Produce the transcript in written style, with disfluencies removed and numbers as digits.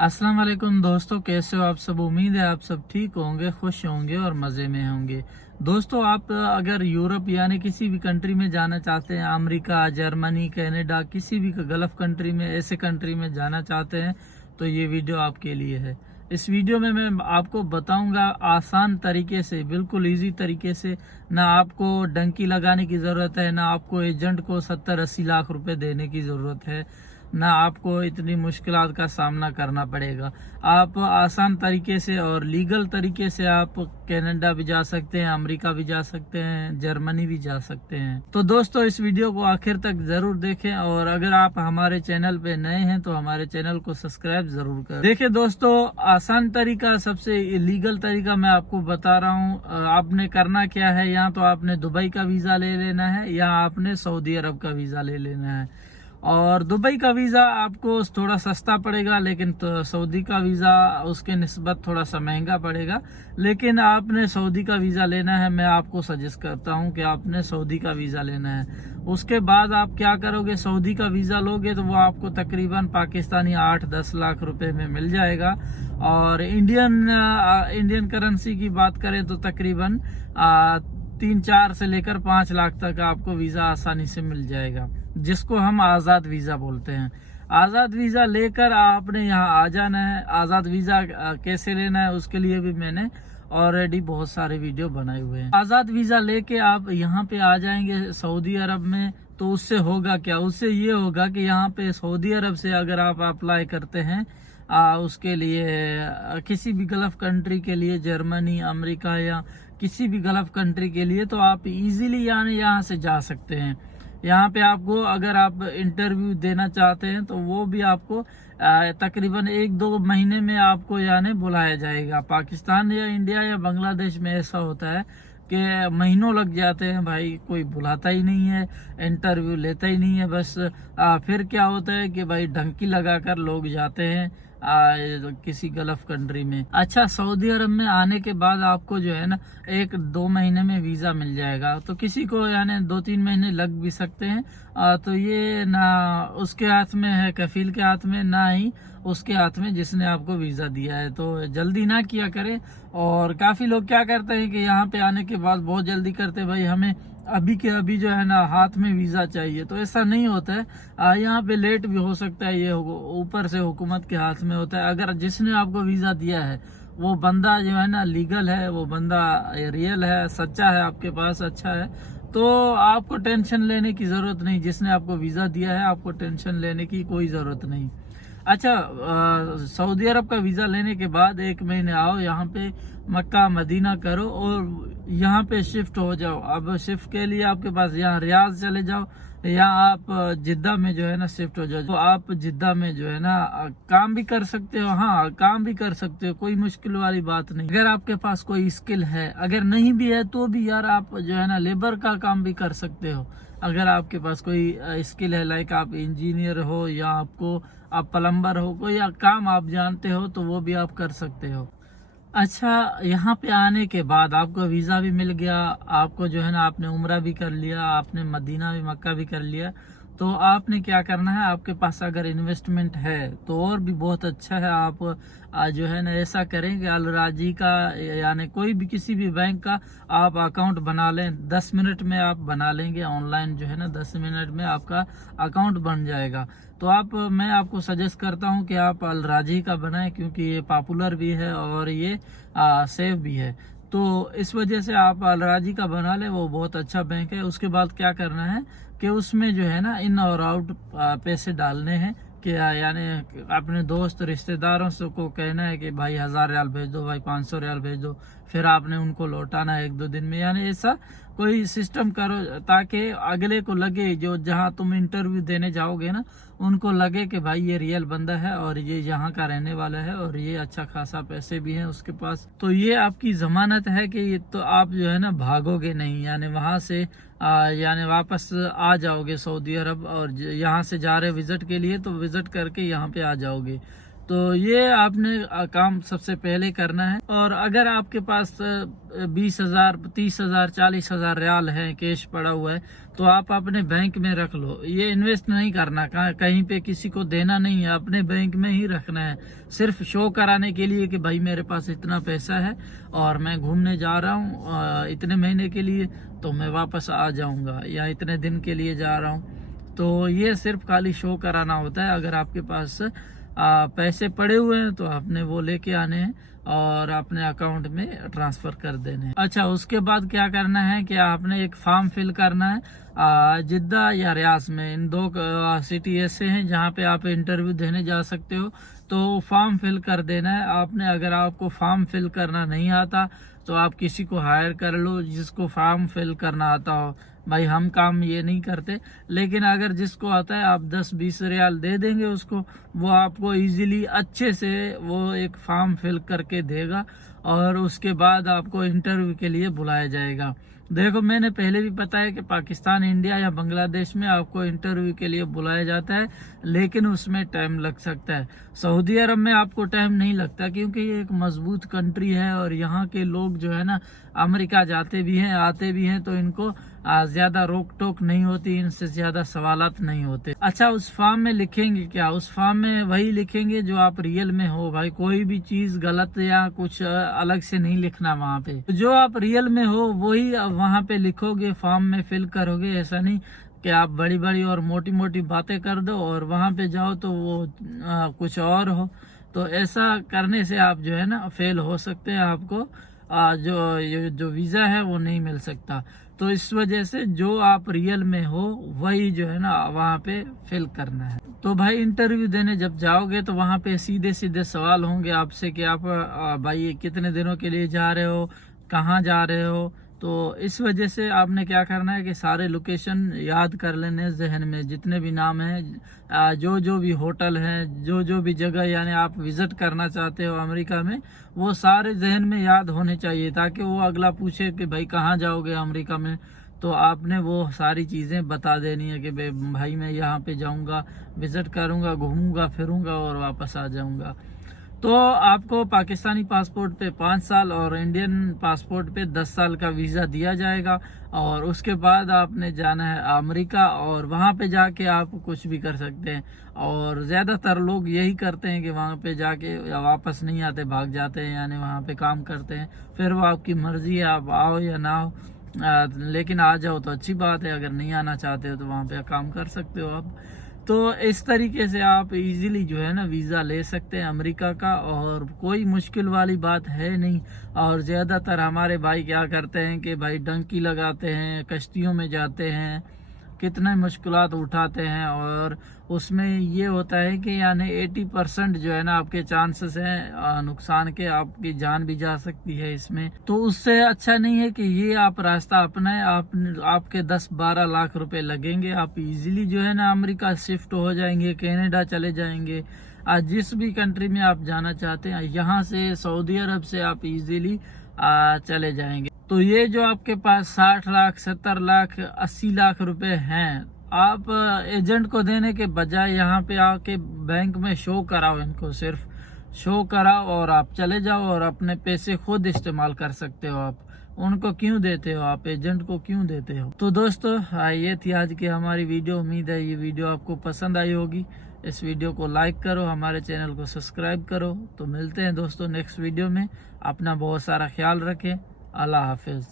अस्सलाम वालेकुम दोस्तों, कैसे हो आप सब। उम्मीद है आप सब ठीक होंगे, खुश होंगे और मज़े में होंगे। दोस्तों, आप अगर यूरोप यानी किसी भी कंट्री में जाना चाहते हैं, अमेरिका, जर्मनी, कनाडा, किसी भी गल्फ़ कंट्री में, ऐसे कंट्री में जाना चाहते हैं तो ये वीडियो आपके लिए है। इस वीडियो में मैं आपको बताऊंगा आसान तरीके से, बिल्कुल इजी तरीके से। ना आपको डंकी लगाने की ज़रूरत है, ना आपको एजेंट को 70-80 लाख रुपए देने की ज़रूरत है, ना आपको इतनी मुश्किलात का सामना करना पड़ेगा। आप आसान तरीके से और लीगल तरीके से आप कनाडा भी जा सकते हैं, अमेरिका भी जा सकते हैं, जर्मनी भी जा सकते हैं। तो दोस्तों, इस वीडियो को आखिर तक जरूर देखें और अगर आप हमारे चैनल पे नए हैं तो हमारे चैनल को सब्सक्राइब जरूर करें। देखिए दोस्तों, आसान तरीका, सबसे लीगल तरीका मैं आपको बता रहा हूँ। आपने करना क्या है, या तो आपने दुबई का वीजा ले लेना है या आपने सऊदी अरब का वीजा ले लेना है। और दुबई का वीज़ा आपको थोड़ा सस्ता पड़ेगा, लेकिन तो सऊदी का वीज़ा उसके निस्बत थोड़ा सा महंगा पड़ेगा। लेकिन आपने सऊदी का वीज़ा लेना है, मैं आपको सजेस्ट करता हूं कि आपने सऊदी का वीज़ा लेना है। उसके बाद आप क्या करोगे, सऊदी का वीज़ा लोगे तो वो आपको तकरीबन पाकिस्तानी 8-10 लाख रुपए में मिल जाएगा। और इंडियन करेंसी की बात करें तो तकरीबन 3-4 से लेकर 5 लाख तक आपको वीज़ा आसानी से मिल जाएगा, जिसको हम आज़ाद वीज़ा बोलते हैं। आज़ाद वीज़ा लेकर आपने यहाँ आ जाना है। आज़ाद वीज़ा कैसे लेना है उसके लिए भी मैंने ऑलरेडी बहुत सारे वीडियो बनाए हुए हैं। आज़ाद वीज़ा लेके आप यहाँ पे आ जाएंगे सऊदी अरब में, तो उससे होगा क्या, उससे ये होगा कि यहाँ पे सऊदी अरब से अगर आप अप्लाई करते हैं उसके लिए, किसी भी गल्फ़ कंट्री के लिए, जर्मनी, अमेरिका या किसी भी गल्फ़ कंट्री के लिए, तो आप इजीली यानी यहाँ से जा सकते हैं। यहाँ पे आपको अगर आप इंटरव्यू देना चाहते हैं तो वो भी आपको तकरीबन 1-2 महीने में आपको यानी बुलाया जाएगा। पाकिस्तान या इंडिया या बांग्लादेश में ऐसा होता है कि महीनों लग जाते हैं भाई, कोई बुलाता ही नहीं है, इंटरव्यू लेता ही नहीं है। बस फिर क्या होता है कि भाई डंकी लगाकर लोग जाते हैं किसी गल्फ़ कंट्री में। अच्छा, सऊदी अरब में आने के बाद आपको जो है ना 1-2 महीने में वीज़ा मिल जाएगा। तो किसी को यानी 2-3 महीने लग भी सकते हैं। तो ये ना उसके हाथ में है, कफील के हाथ में, ना ही उसके हाथ में जिसने आपको वीज़ा दिया है। तो जल्दी ना किया करें। और काफ़ी लोग क्या करते हैं कि यहाँ पे आने के बाद बहुत जल्दी करते हैं, भाई हमें अभी के अभी जो है ना हाथ में वीज़ा चाहिए। तो ऐसा नहीं होता है, यहाँ पे लेट भी हो सकता है, ये ऊपर से हुकूमत के हाथ में होता है। अगर जिसने आपको वीज़ा दिया है वो बंदा जो है ना लीगल है, वो बंदा रियल है, सच्चा है, आपके पास अच्छा है, तो आपको टेंशन लेने की ज़रूरत नहीं। जिसने आपको वीज़ा दिया है आपको टेंशन लेने की कोई ज़रूरत नहीं। अच्छा, सऊदी अरब का वीज़ा लेने के बाद 1 महीने आओ यहाँ पे, मक्का मदीना करो और यहाँ पे शिफ्ट हो जाओ। अब शिफ्ट के लिए आपके पास यहाँ रियाद चले जाओ या आप जिद्दा में जो है ना शिफ्ट हो जाओ। तो आप जिद्दा में जो है ना काम भी कर सकते हो। हाँ, काम भी कर सकते हो, कोई मुश्किल वाली बात नहीं। अगर आपके पास कोई स्किल है, अगर नहीं भी है तो भी यार आप जो है ना लेबर का काम भी कर सकते हो। अगर आपके पास कोई स्किल है, लाइक आप इंजीनियर हो या आप प्लम्बर हो, कोई काम आप जानते हो तो वो भी आप कर सकते हो। अच्छा, यहाँ पे आने के बाद आपको वीज़ा भी मिल गया, आपको जो है ना आपने उम्रा भी कर लिया, आपने मदीना भी, मक्का भी कर लिया। तो आपने क्या करना है, आपके पास अगर इन्वेस्टमेंट है तो और भी बहुत अच्छा है। आप जो है ना ऐसा करें कि अल राजी का यानी कोई भी किसी भी बैंक का आप अकाउंट बना लें। 10 मिनट में आप बना लेंगे ऑनलाइन, जो है ना 10 मिनट में आपका अकाउंट बन जाएगा। तो मैं आपको सजेस्ट करता हूं कि आप अल राजी का बनाएं, क्योंकि ये पॉपुलर भी है और ये सेफ भी है। तो इस वजह से आप अल राजी का बना लें, वो बहुत अच्छा बैंक है। उसके बाद क्या करना है कि उसमें जो है ना इन और आउट पैसे डालने हैं, कि यानी अपने दोस्त रिश्तेदारों से को कहना है कि भाई 1000 रियाल भेज दो, भाई 500 रियाल भेज दो, फिर आपने उनको लौटाना है 1-2 दिन में। यानी ऐसा कोई सिस्टम करो ताकि अगले को लगे, जो जहां तुम इंटरव्यू देने जाओगे ना, उनको लगे कि भाई ये रियल बंदा है और ये यहाँ का रहने वाला है और ये अच्छा खासा पैसे भी हैं उसके पास। तो ये आपकी जमानत है कि ये तो आप जो है ना भागोगे नहीं, यानी वहां से यानी वापस आ जाओगे सऊदी अरब, और यहाँ से जा रहे विजिट के लिए तो विजिट करके यहाँ पे आ जाओगे। तो ये आपने काम सबसे पहले करना है। और अगर आपके पास 20,000, 30,000, 40,000 रियाल है कैश पड़ा हुआ है तो आप अपने बैंक में रख लो। ये इन्वेस्ट नहीं करना, कहीं पे किसी को देना नहीं है, अपने बैंक में ही रखना है, सिर्फ शो कराने के लिए कि भाई मेरे पास इतना पैसा है और मैं घूमने जा रहा हूँ इतने महीने के लिए, तो मैं वापस आ जाऊंगा, या इतने दिन के लिए जा रहा हूँ। तो ये सिर्फ खाली शो कराना होता है। अगर आपके पास पैसे पड़े हुए हैं तो आपने वो लेके आने हैं और अपने अकाउंट में ट्रांसफर कर देने हैं। अच्छा, उसके बाद क्या करना है कि आपने एक फॉर्म फिल करना है जिद्दा या रियाज में, इन 2 सिटी ऐसे हैं जहाँ पे आप इंटरव्यू देने जा सकते हो। तो फॉर्म फिल कर देना है आपने। अगर आपको फॉर्म फिल करना नहीं आता तो आप किसी को हायर कर लो जिसको फॉर्म फिल करना आता हो। भाई हम काम ये नहीं करते, लेकिन अगर जिसको आता है आप 10-20 रियाल दे देंगे उसको, वो आपको इजीली अच्छे से वो एक फॉर्म फिल करके देगा और उसके बाद आपको इंटरव्यू के लिए बुलाया जाएगा। देखो, मैंने पहले भी बताया कि पाकिस्तान, इंडिया या बांग्लादेश में आपको इंटरव्यू के लिए बुलाया जाता है, लेकिन उसमें टाइम लग सकता है। सऊदी अरब में आपको टाइम नहीं लगता क्योंकि ये एक मजबूत कंट्री है और यहाँ के लोग जो है ना अमेरिका जाते भी हैं आते भी हैं, तो इनको ज्यादा रोक टोक नहीं होती, इनसे ज्यादा सवालात नहीं होते। अच्छा, उस फॉर्म में लिखेंगे क्या? उस फॉर्म में वही लिखेंगे जो आप रियल में हो भाई, कोई भी चीज गलत या कुछ अलग से नहीं लिखना वहाँ पे। जो आप रियल में हो वही वहाँ पे लिखोगे, फॉर्म में फिल करोगे। ऐसा नहीं कि आप बड़ी बड़ी और मोटी मोटी बातें कर दो और वहाँ पे जाओ तो वो कुछ और हो। तो ऐसा करने से आप जो है ना फेल हो सकते हैं, आपको जो वीज़ा है वो नहीं मिल सकता। तो इस वजह से जो आप रियल में हो वही जो है ना वहाँ पे फिल करना है। तो भाई इंटरव्यू देने जब जाओगे तो वहाँ पे सीधे सीधे सवाल होंगे आपसे कि आप भाई कितने दिनों के लिए जा रहे हो, कहाँ जा रहे हो। तो इस वजह से आपने क्या करना है कि सारे लोकेशन याद कर लेने जहन में, जितने भी नाम हैं, जो भी होटल हैं, जो भी जगह यानी आप विजिट करना चाहते हो अमेरिका में, वो सारे जहन में याद होने चाहिए, ताकि वो अगला पूछे कि भाई कहाँ जाओगे अमेरिका में, तो आपने वो सारी चीज़ें बता देनी है कि भाई मैं यहाँ पे जाऊँगा, विजिट करूँगा, घूमूंगा फिरूँगा और वापस आ जाऊँगा। तो आपको पाकिस्तानी पासपोर्ट पे 5 साल और इंडियन पासपोर्ट पे 10 साल का वीज़ा दिया जाएगा और उसके बाद आपने जाना है अमेरिका और वहाँ पे जाके आप कुछ भी कर सकते हैं। और ज़्यादातर लोग यही करते हैं कि वहाँ पे जाके या वापस नहीं आते, भाग जाते हैं, यानी वहाँ पे काम करते हैं। फिर वो आपकी मर्ज़ी है, आप आओ या ना हो, लेकिन आ जाओ तो अच्छी बात है। अगर नहीं आना चाहते हो तो वहाँ पे काम कर सकते हो आप। तो इस तरीके से आप इजीली जो है ना वीज़ा ले सकते हैं अमेरिका का, और कोई मुश्किल वाली बात है नहीं। और ज़्यादातर हमारे भाई क्या करते हैं कि भाई डंकी लगाते हैं, कश्तियों में जाते हैं, कितने मुश्किलात उठाते हैं, और उसमें ये होता है कि यानी 80% जो है ना आपके चांसेस हैं नुकसान के, आपकी जान भी जा सकती है इसमें। तो उससे अच्छा नहीं है कि ये आप रास्ता अपनाएं। आपके 10-12 लाख रुपए लगेंगे, आप इजीली जो है ना अमेरिका शिफ्ट हो जाएंगे, कनाडा चले जाएंगे, जिस भी कंट्री में आप जाना चाहते हैं, यहाँ से सऊदी अरब से आप इजीली चले जाएंगे। तो ये जो आपके पास 60 लाख, 70 लाख, 80 लाख रुपए हैं, आप एजेंट को देने के बजाय यहाँ पे आके बैंक में शो कराओ, इनको सिर्फ शो कराओ और आप चले जाओ और अपने पैसे खुद इस्तेमाल कर सकते हो। आप उनको क्यों देते हो, आप एजेंट को क्यों देते हो? तो दोस्तों ये थी आज की हमारी वीडियो। उम्मीद है ये वीडियो आपको पसंद आई होगी। इस वीडियो को लाइक करो, हमारे चैनल को सब्सक्राइब करो। तो मिलते हैं दोस्तों नेक्स्ट वीडियो में। अपना बहुत सारा ख्याल रखें। अल्लाह हाफिज।